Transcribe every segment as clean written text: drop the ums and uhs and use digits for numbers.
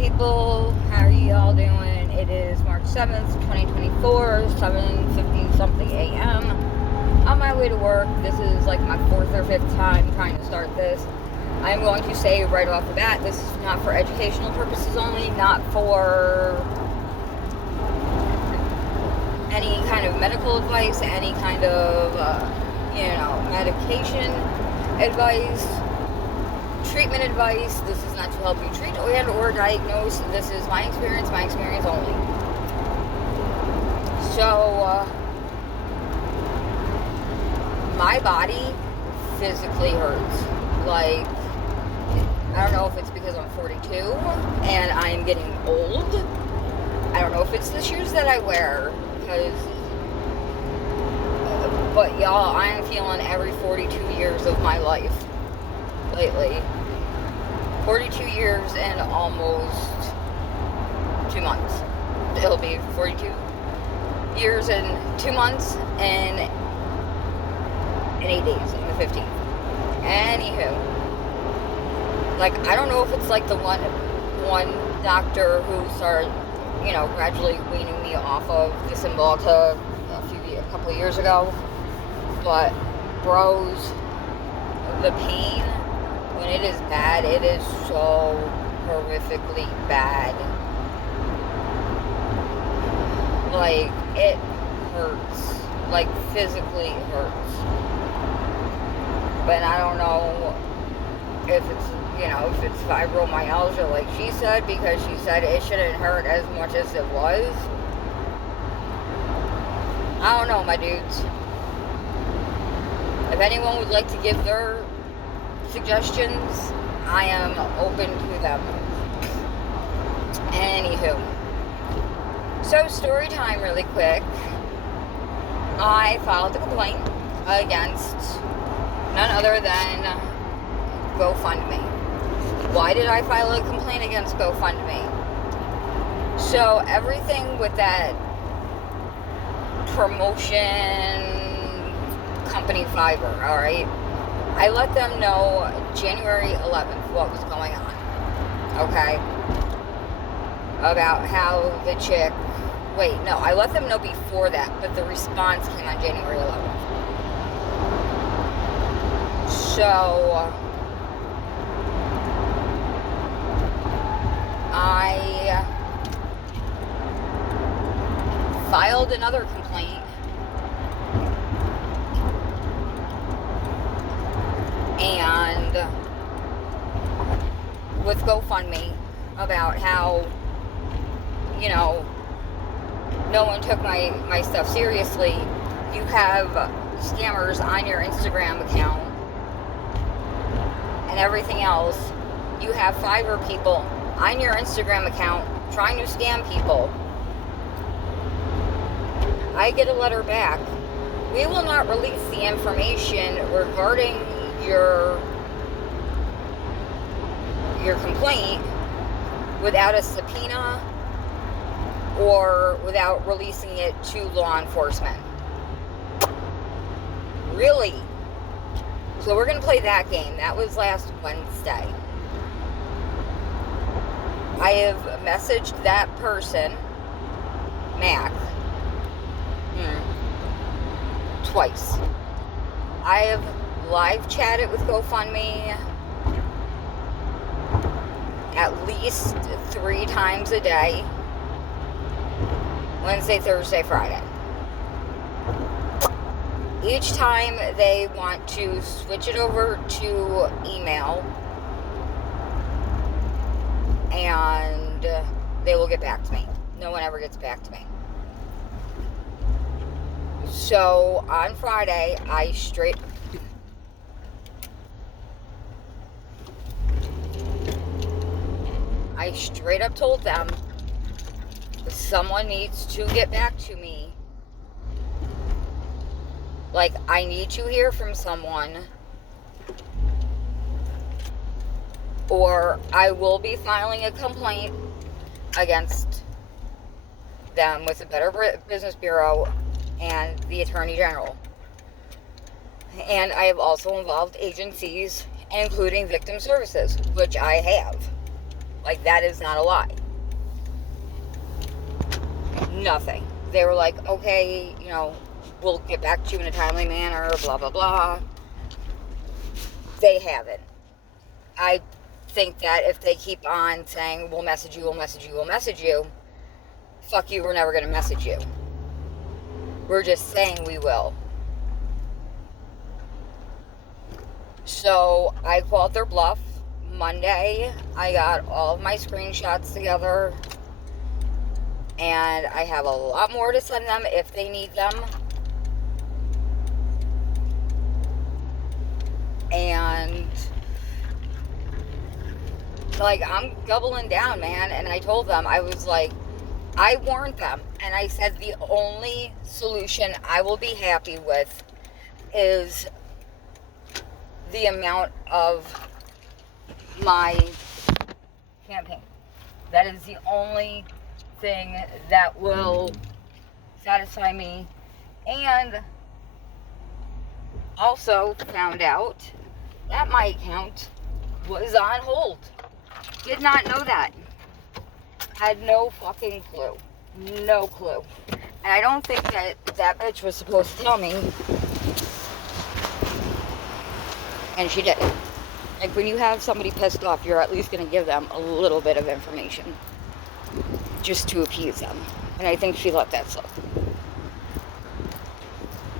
people? How are you all doing? It is March 7th, 2024, 7:50 something a.m. On my way to work. This is like my fourth or fifth time trying to start this. I'm going to say right off the bat, this is not for educational purposes only, not for any kind of medical advice, any kind of, medication advice, treatment advice. This is not to help you treat or diagnose. This is my experience only. So, my body physically hurts. Like, I don't know if it's because I'm 42 and I'm getting old. I don't know if it's the shoes that I wear, but y'all, I am feeling every 42 years of my life lately. 42 years and almost 2 months. It'll be 42 years and 2 months and 8 days on the 15th. Anywho, like, I don't know if it's like the one doctor who started, gradually weaning me off of the Cymbalta a couple of years ago, but bros, the pain, when it is bad, it is so horrifically bad. Like, it hurts. Like, physically hurts. But I don't know if it's fibromyalgia, like she said, because she said it shouldn't hurt as much as it was. I don't know, my dudes. If anyone would like to give their suggestions, I am open to them. Anywho. So, story time really quick. I filed a complaint against none other than GoFundMe. Why did I file a complaint against GoFundMe? So, everything with that promotion company fiverr, alright? I let them know January 11th what was going on, okay? About how the chick... Wait, no, I let them know before that, but the response came on January 11th. So, I filed another complaint and with GoFundMe about how, no one took my stuff seriously. You have scammers on your Instagram account and everything else. You have Fiverr people on your Instagram account trying to scam people. I get a letter back. We will not release the information regarding your complaint without a subpoena or without releasing it to law enforcement. Really? So we're going to play that game. That was last Wednesday. I have messaged that person, Mac, twice. I have live chatted with GoFundMe at least 3 times a day. Wednesday, Thursday, Friday. Each time they want to switch it over to email and they will get back to me. No one ever gets back to me. So on Friday, I straight up told them someone needs to get back to me. Like, I need to hear from someone, or I will be filing a complaint against them with the Better Business Bureau and the Attorney General. And I have also involved agencies, including victim services, which I have. Like, that is not a lie. Nothing. They were like, okay, you know, we'll get back to you in a timely manner, blah, blah, blah. They haven't. I think that if they keep on saying, we'll message you, we'll message you, we'll message you, fuck you, we're never going to message you. We're just saying we will. So I called their bluff Monday. I got all of my screenshots together, and I have a lot more to send them if they need them. And like, I'm doubling down, man. And I told them, I was like, I warned them, and I said the only solution I will be happy with is the amount of my campaign. That is the only thing that will satisfy me. And also found out that my account was on hold. Did not know that. Had no fucking clue. No clue. And I don't think that that bitch was supposed to tell me. And she didn't. Like, when you have somebody pissed off, you're at least going to give them a little bit of information. Just to appease them. And I think she let that slip.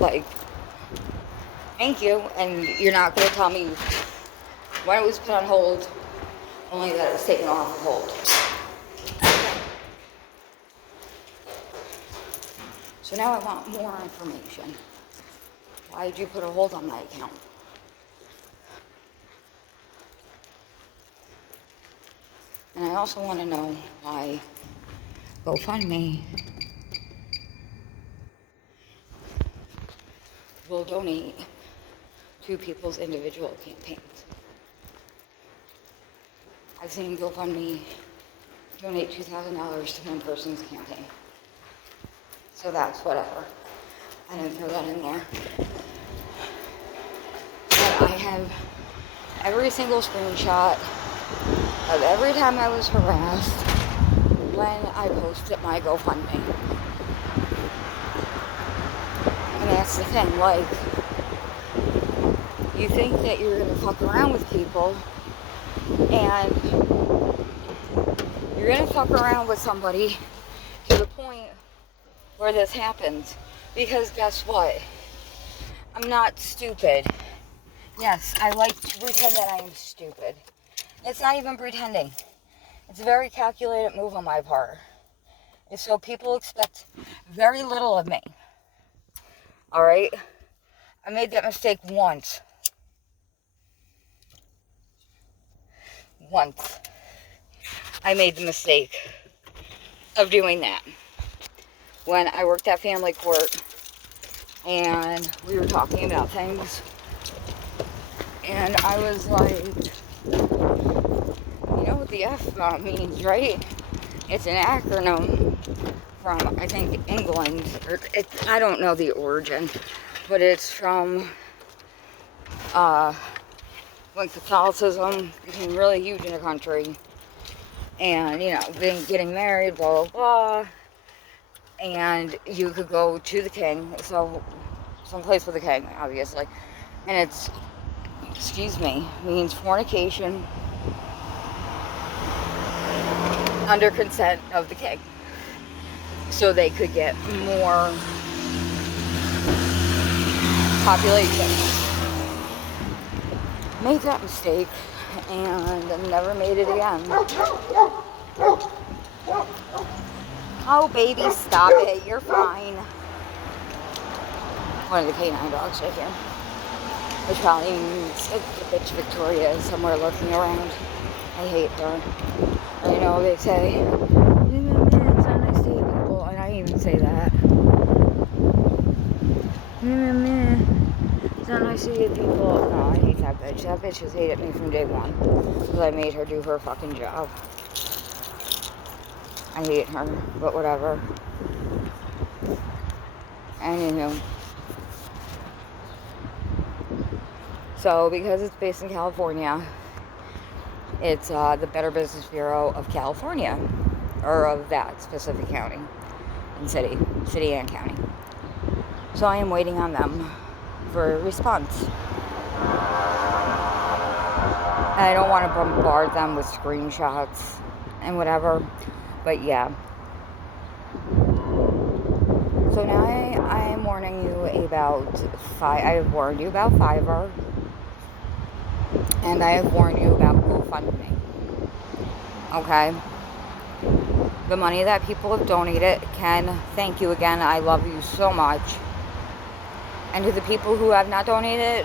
Like, thank you. And you're not going to tell me when it was put on hold, only that it was taken off of hold. So now I want more information. Why did you put a hold on my account? And I also want to know why GoFundMe will donate to people's individual campaigns. I've seen GoFundMe donate $2,000 to one person's campaign. So that's whatever. I didn't throw that in there. But I have every single screenshot of every time I was harassed when I posted my GoFundMe. And that's the thing, like, you think that you're gonna fuck around with people, and you're gonna fuck around with somebody to the point where this happens. Because guess what? I'm not stupid. Yes, I like to pretend that I am stupid. It's not even pretending. It's a very calculated move on my part. And so people expect very little of me. Alright? I made that mistake once. Once. I made the mistake of doing that. When I worked at family court and we were talking about things, and I was like, you know what the F-bomb means, right? It's an acronym from, I think, England. Or I don't know the origin, but it's from when Catholicism became really huge in the country. And, you know, getting married, blah, blah, blah. And you could go to the king, so someplace with the king, obviously. And it's, means fornication under consent of the king. So they could get more population. Made that mistake and never made it again. Oh, baby, stop it. You're fine. One of the canine dogs right here. Which probably means the bitch Victoria is somewhere lurking around. I hate her. I know they say, it's not nice to hate people, and I even say that. It's not nice to hate people. No, I hate that bitch. That bitch has hated me from day one. Because I made her do her fucking job. I hate her, but whatever. Anywho. So, because it's based in California, It's the Better Business Bureau of California, or of that specific county and city and county. So I am waiting on them for a response. And I don't want to bombard them with screenshots and whatever, but yeah. So now I am warning you about I have warned you about Fiverr, and I have warned you about GoFundMe. Okay? The money that people have donated, Ken, thank you again. I love you so much. And to the people who have not donated,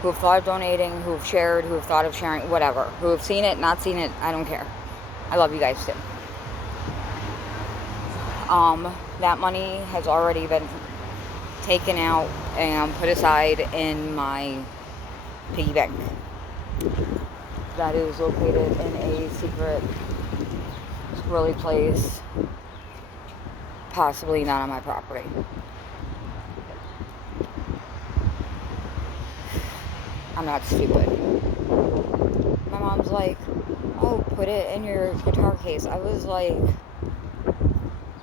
who have thought of donating, who have shared, who have thought of sharing, whatever, who have seen it, not seen it, I don't care. I love you guys too. That money has already been taken out and put aside in my piggy bank. That is located in a secret, squirrely place, possibly not on my property. I'm not stupid. My mom's like, oh, put it in your guitar case. I was like,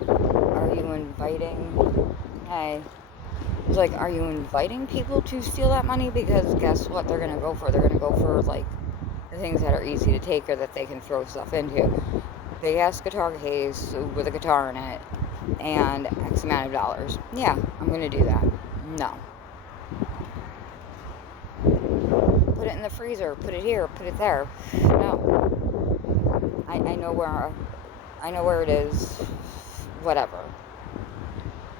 are you inviting, hey, I was like, are you inviting people to steal that money? Because guess what they're going to go for? They're going to go for, like, the things that are easy to take or that they can throw stuff into. Big ass guitar case with a guitar in it and X amount of dollars. Yeah, I'm going to do that. No. Put it in the freezer, put it here, put it there. No. I know where it is. Whatever.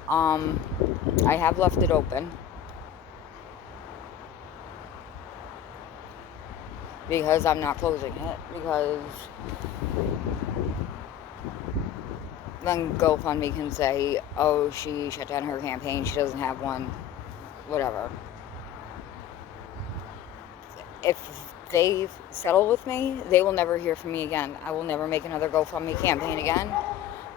I have left it open because I'm not closing it, because then GoFundMe can say, oh, she shut down her campaign, she doesn't have one, whatever. If they settle with me, they will never hear from me again. I will never make another GoFundMe campaign again.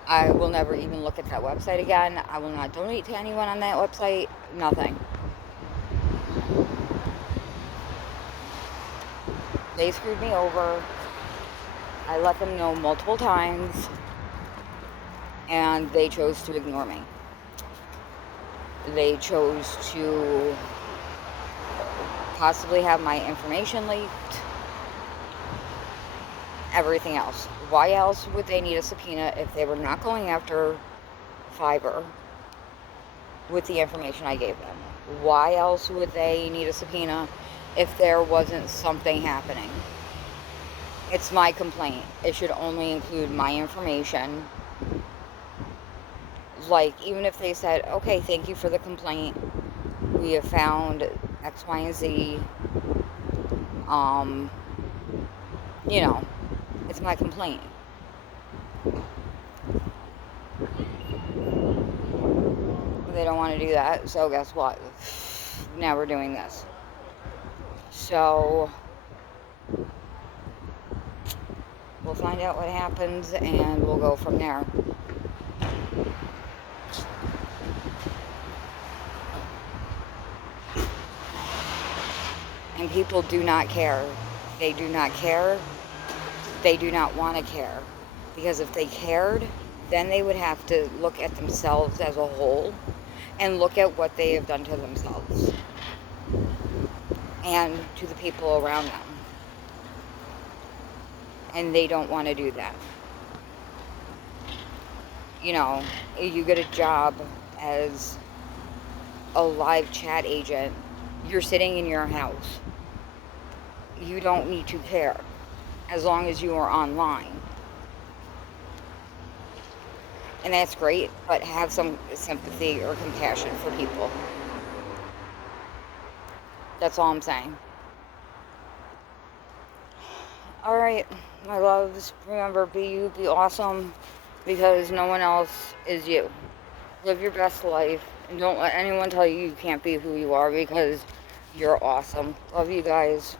I will never even look at that website again. I will not donate to anyone on that website. Nothing. They screwed me over. I let them know multiple times, and they chose to ignore me. They chose to possibly have my information leaked. Everything else. Why else would they need a subpoena if they were not going after Fiverr with the information I gave them? Why else would they need a subpoena if there wasn't something happening? It's my complaint. It should only include my information. Like, even if they said, okay, thank you for the complaint. We have found X, Y, and Z. You know, it's my complaint. They don't want to do that, so guess what? Now we're doing this. So we'll find out what happens and we'll go from there. And people do not care. They do not care. They do not want to care. Because if they cared, then they would have to look at themselves as a whole and look at what they have done to themselves and to the people around them. And they don't want to do that. You know, you get a job as a live chat agent. You're sitting in your house. You don't need to care as long as you are online. And that's great, but have some sympathy or compassion for people. That's all I'm saying. Alright, my loves, remember, be you, be awesome, because no one else is you. Live your best life, and don't let anyone tell you you can't be who you are, because you're awesome. Love you guys.